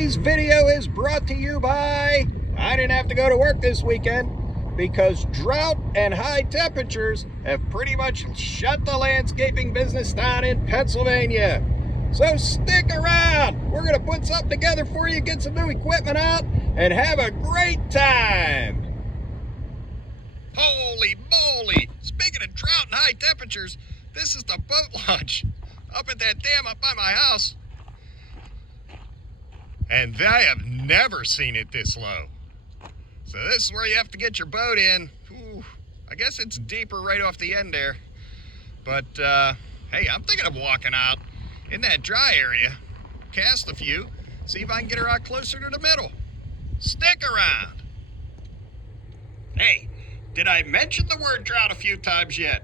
Today's video is brought to you by, I didn't have to go to work this weekend because drought and high temperatures have pretty much shut the landscaping business down in Pennsylvania. So stick around. We're going to put something together for you, get some new equipment out, and have a great time. Holy moly! Speaking of drought and high temperatures, this is the boat launch up at that dam up by my house. And I have never seen it this low. So this is where you have to get your boat in. Ooh, I guess it's deeper right off the end there. But hey, I'm thinking of walking out in that dry area, cast a few, see if I can get her out closer to the middle. Stick around. Hey, did I mention the word drought a few times yet?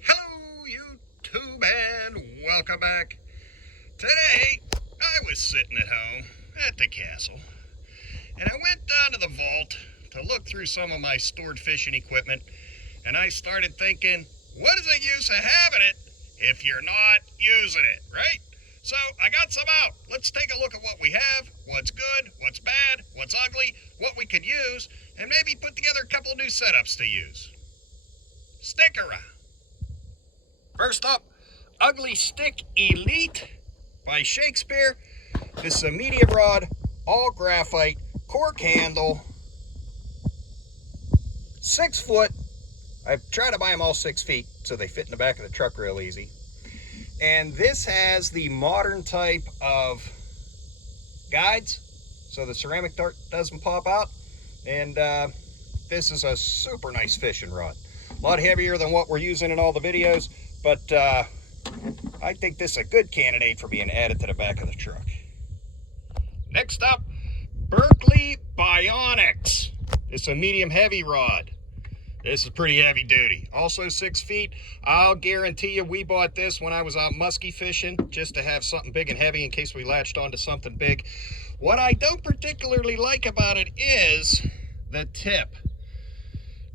Hello, YouTube, and welcome back. Today, I was sitting at home at the castle, and I went down to the vault to look through some of my stored fishing equipment, and I started thinking, what is the use of having it if you're not using it, right? So I got some out. Let's take a look at what we have, what's good, what's bad, what's ugly, what we could use, and maybe put together a couple new setups to use. Stick around. First up, Ugly Stik Elite by Shakespeare. This is a medium rod, all graphite, cork handle, 6 foot. I try to buy them all 6 feet so they fit in the back of the truck real easy. And this has the modern type of guides, so the ceramic dart doesn't pop out. And this is a super nice fishing rod. A lot heavier than what we're using in all the videos, but I think this is a good candidate for being added to the back of the truck. Next up, Berkley Bionics. It's a medium heavy rod. This is pretty heavy duty. Also 6 feet. I'll guarantee you we bought this when I was out muskie fishing, just to have something big and heavy in case we latched onto something big. What I don't particularly like about it is the tip.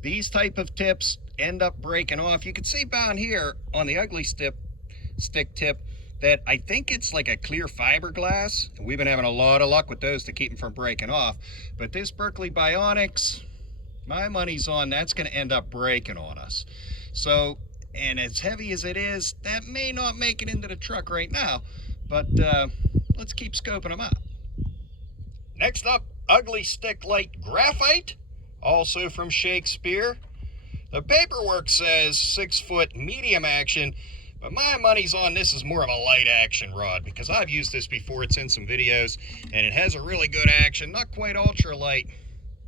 These type of tips end up breaking off. You can see down here on the Ugly Stik tip that I think it's like a clear fiberglass. We've been having a lot of luck with those to keep them from breaking off. But this Berkley Bionics, my money's on that's going to end up breaking on us. So, and as heavy as it is, that may not make it into the truck right now, but let's keep scoping them out. Next up, Ugly Stik Light Graphite, also from Shakespeare. The paperwork says 6 foot medium action, but my money's on this is more of a light action rod because I've used this before. It's in some videos and it has a really good action, not quite ultra light,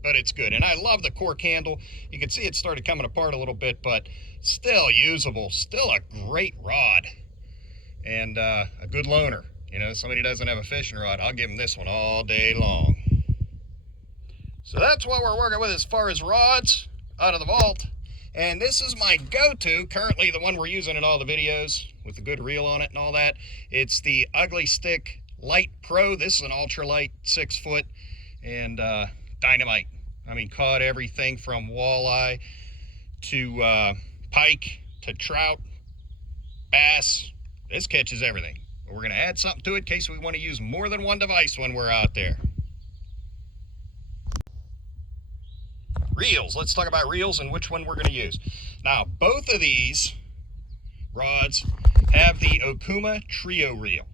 but it's good. And I love the cork handle. You can see it started coming apart a little bit, but still usable, still a great rod, and a good loaner. You know, somebody doesn't have a fishing rod, I'll give them this one all day long. So that's what we're working with as far as rods out of the vault. And this is my go-to, currently the one we're using in all the videos with the good reel on it and all that. It's the Ugly Stik Light Pro. This is an ultralight 6 foot and dynamite. I mean, caught everything from walleye to pike to trout, bass. This catches everything. But we're going to add something to it in case we want to use more than one device when we're out there. Reels. Let's talk about reels and which one we're going to use. Now, both of these rods have the Okuma Trio reel.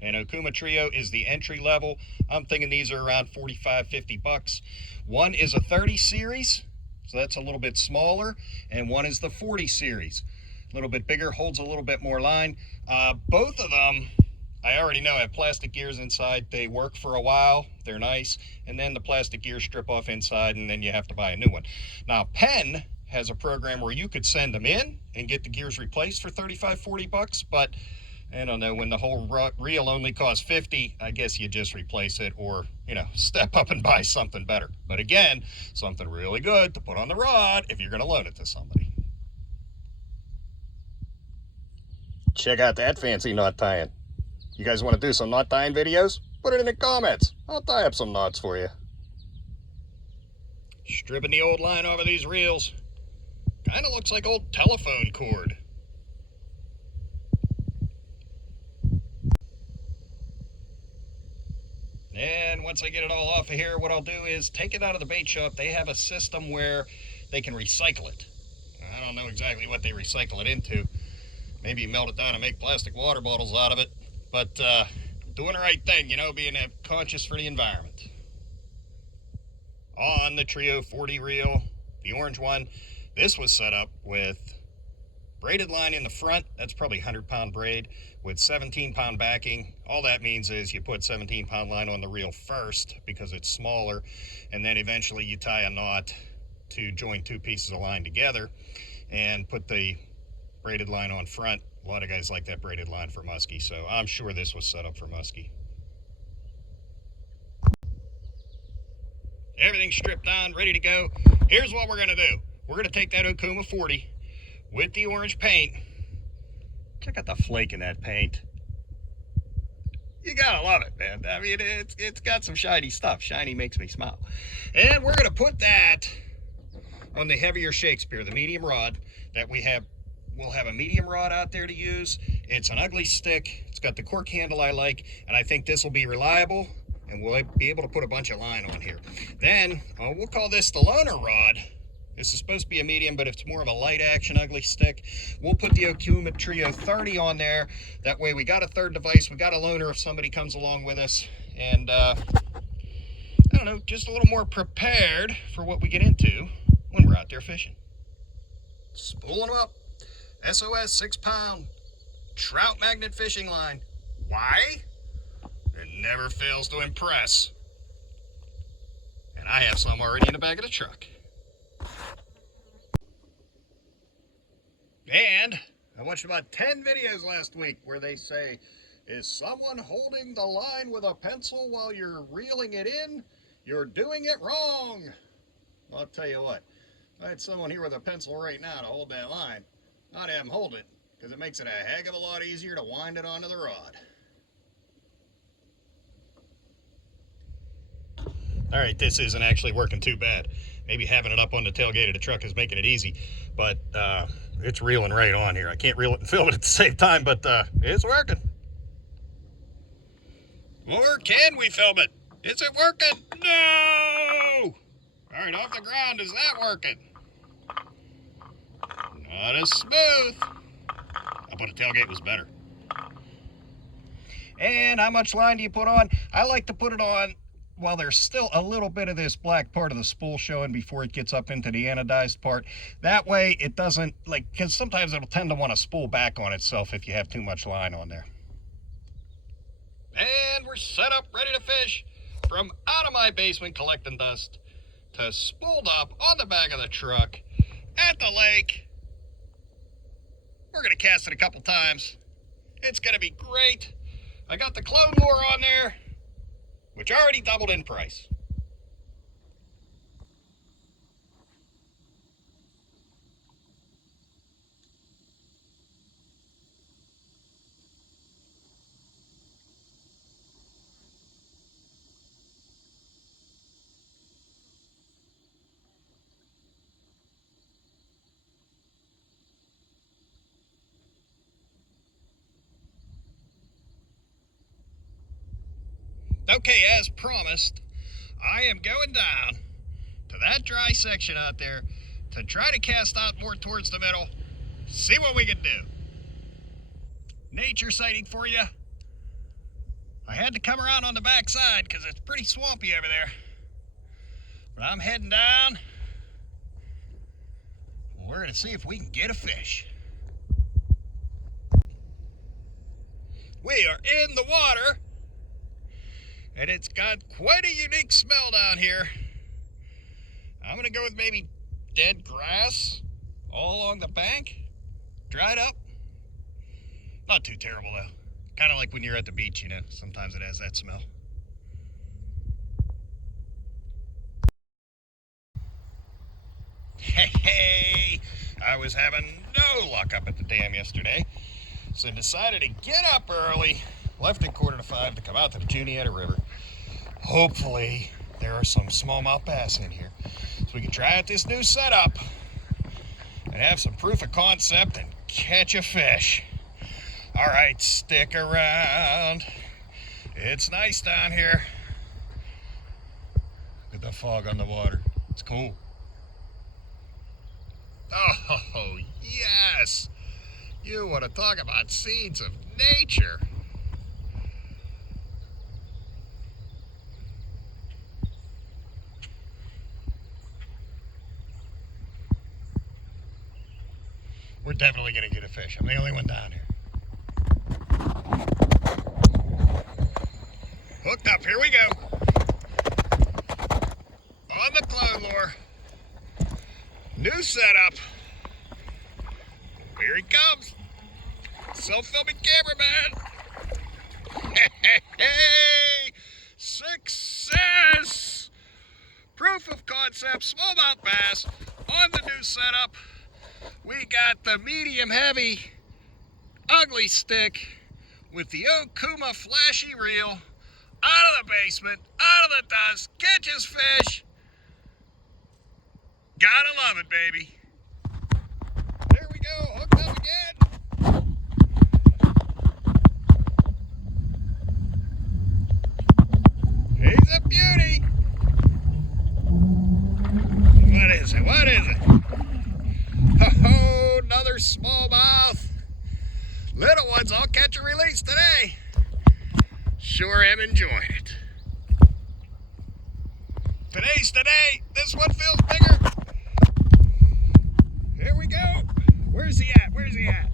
And Okuma Trio is the entry level. I'm thinking these are around 45, 50 bucks. One is a 30 series, so that's a little bit smaller, and one is the 40 series. A little bit bigger, holds a little bit more line. Both of them, I already know, have plastic gears inside. They work for a while, they're nice, and then the plastic gears strip off inside, and then you have to buy a new one. Now, Penn has a program where you could send them in and get the gears replaced for 35, 40 bucks, but I don't know, when the whole reel only costs 50, I guess you just replace it or, you know, step up and buy something better. But again, something really good to put on the rod if you're going to loan it to somebody. Check out that fancy knot tying. You guys want to do some knot tying videos? Put it in the comments. I'll tie up some knots for you. Stripping the old line over these reels. Kind of looks like old telephone cord. And once I get it all off of here, what I'll do is take it out of the bait shop. They have a system where they can recycle it. I don't know exactly what they recycle it into. Maybe melt it down and make plastic water bottles out of it. But doing the right thing, you know, being conscious for the environment. On the Trio 40 reel, the orange one, this was set up with braided line in the front. That's probably 100-pound braid with 17-pound backing. All that means is you put 17-pound line on the reel first because it's smaller, and then eventually you tie a knot to join two pieces of line together and put the braided line on front. A lot of guys like that braided line for muskie, so I'm sure this was set up for muskie. Everything's stripped down, ready to go. Here's what we're gonna do. We're gonna take that Okuma 40 with the orange paint. Check out the flake in that paint. You gotta love it, man. I mean, it's got some shiny stuff. Shiny makes me smile. And we're gonna put that on the heavier Shakespeare, the medium rod that we have. We'll have a medium rod out there to use. It's an ugly stick. It's got the cork handle I like, and I think this will be reliable, and we'll be able to put a bunch of line on here. Then, we'll call this the loner rod. This is supposed to be a medium, but it's more of a light action ugly stick. We'll put the Okuma Trio 30 on there. That way we got a third device. We got a loner if somebody comes along with us. And, I don't know, just a little more prepared for what we get into when we're out there fishing. Spooling them up. SOS 6-pound trout magnet fishing line. Why? It never fails to impress. And I have some already in the back of the truck. And I watched about 10 videos last week where they say, is someone holding the line with a pencil while you're reeling it in? You're doing it wrong. I'll tell you what, if I had someone here with a pencil right now to hold that line, I'd have them hold it, because it makes it a heck of a lot easier to wind it onto the rod. All right, this isn't actually working too bad. Maybe having it up on the tailgate of the truck is making it easy, but it's reeling right on here. I can't reel it and film it at the same time, but it's working. Or can we film it? Is it working? No! All right, off the ground, is that working? Not as smooth. I thought a tailgate was better. And how much line do you put on? I like to put it on while there's still a little bit of this black part of the spool showing before it gets up into the anodized part. That way it doesn't, because sometimes it'll tend to want to spool back on itself if you have too much line on there. And we're set up, ready to fish. From out of my basement collecting dust to spooled up on the back of the truck at the lake. We're going to cast it a couple times. It's going to be great. I got the clone lure on there, which already doubled in price. Okay, as promised, I am going down to that dry section out there to try to cast out more towards the middle, see what we can do. Nature sighting for you. I had to come around on the back side because it's pretty swampy over there. But I'm heading down. We're going to see if we can get a fish. We are in the water. And it's got quite a unique smell down here. I'm going to go with maybe dead grass all along the bank. Dried up. Not too terrible, though. Kind of like when you're at the beach, you know. Sometimes it has that smell. Hey, I was having no luck up at the dam yesterday. So I decided to get up early. Left at 4:45 to come out to the Juniata River. Hopefully there are some smallmouth bass in here so we can try out this new setup and have some proof of concept and catch a fish. All right, stick around. It's nice down here. fog on the water. It's cool. Oh, yes. You want to talk about scenes of nature. We're definitely going to get a fish. I'm the only one down here. Hooked up. Here we go. On the clown lure. New setup. Here he comes. Self-filming cameraman. Hey! Success! Proof of concept, smallmouth bass on the new setup. We got the medium heavy ugly stick with the Okuma flashy reel out of the basement, out of the dust, catches fish. Gotta love it, baby. There we go, hooked up again. He's a beauty. What is it? What is it? Oh, another smallmouth. Little ones, I'll catch and release today. Sure am enjoying it. Today's today. This one feels bigger. Here we go. Where's he at? Where's he at?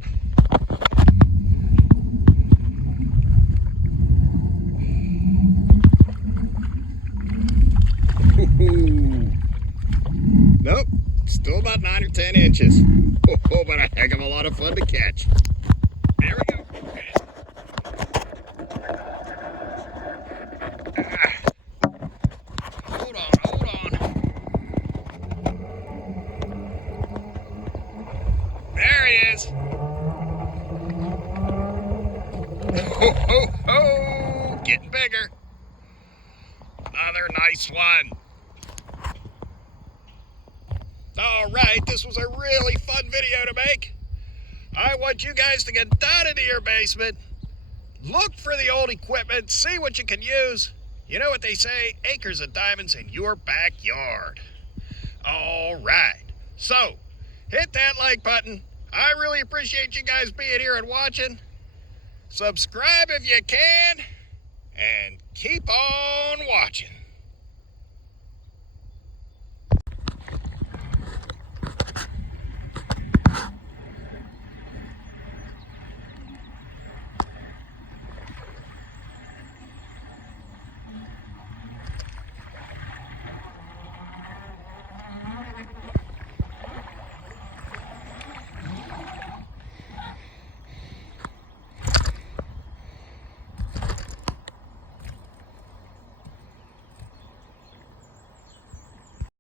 Nope. Still about 9 or 10 inches. Oh, but a heck of a lot of fun to catch. There we go. Hold on. There he is. Ho. Getting bigger. Another nice one. All right, this was a really fun video to make. I want you guys to get down into your basement, look for the old equipment, see what you can use. You know what they say, acres of diamonds in your backyard. All right, so hit that like button. I really appreciate you guys being here and watching. Subscribe if you can, and keep on watching.